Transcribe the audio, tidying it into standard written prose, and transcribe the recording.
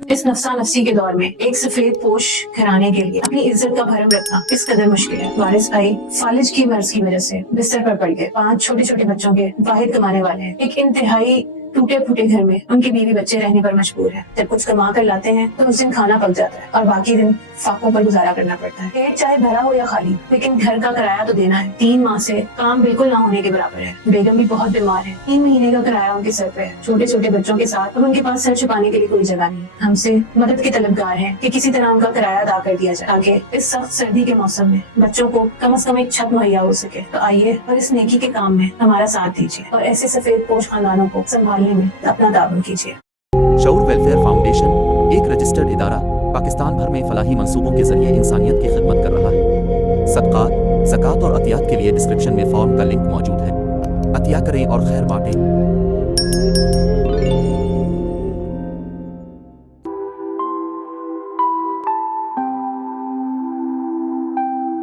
اس نفسا نفسی کے دور میں ایک سفید پوش گھرانے کے لیے اپنی عزت کا بھرم رکھنا اس قدر مشکل ہے۔ وارث بھائی فالج کی مرض کی وجہ سے بستر پر پڑ گئے۔ 5 چھوٹے چھوٹے بچوں کے واحد کمانے والے ہیں۔ ایک انتہائی ٹوٹے پھوٹے گھر میں ان کی بیوی بچے رہنے پر مجبور ہیں۔ جب کچھ کما کر لاتے ہیں تو اس دن کھانا پک جاتا ہے اور باقی دن فاقوں پر گزارا کرنا پڑتا ہے۔ پیٹ چاہے بھرا ہو یا خالی، لیکن گھر کا کرایہ تو دینا ہے۔ 3 ماہ سے کام بالکل نہ ہونے کے برابر ہے۔ بیگم بھی بہت بیمار ہے۔ 3 مہینے کا کرایہ ان کے سر پہ ہے۔ چھوٹے چھوٹے بچوں کے ساتھ اب ان کے پاس سر چھپانے کے لیے کوئی جگہ نہیں۔ ہم سے مدد کے طلبگار ہیں کہ کسی طرح ان کا کرایہ ادا کر دیا جائے تاکہ اس سخت سردی کے موسم میں بچوں کو کم از کم ایک چھت مہیا ہو سکے۔ تو آئیے اور اس نیکی کے کام میں ہمارا ساتھ دیجیے اور ایسے سفید پوش خاندانوں کو سنبھالنے میں اپنا تعاون کیجیے۔ شعور ویلفیئر فاؤنڈیشن ایک رجسٹرڈ ادارہ پاکستان بھر میں فلاحی منصوبوں کے ذریعے انسانیت کی خدمت کر رہا ہے۔ صدقات، زکوٰۃ اور عطیات کے لیے ڈسکرپشن میں فارم کا لنک موجود ہے۔ عطیہ کریں اور خیر بانٹیں۔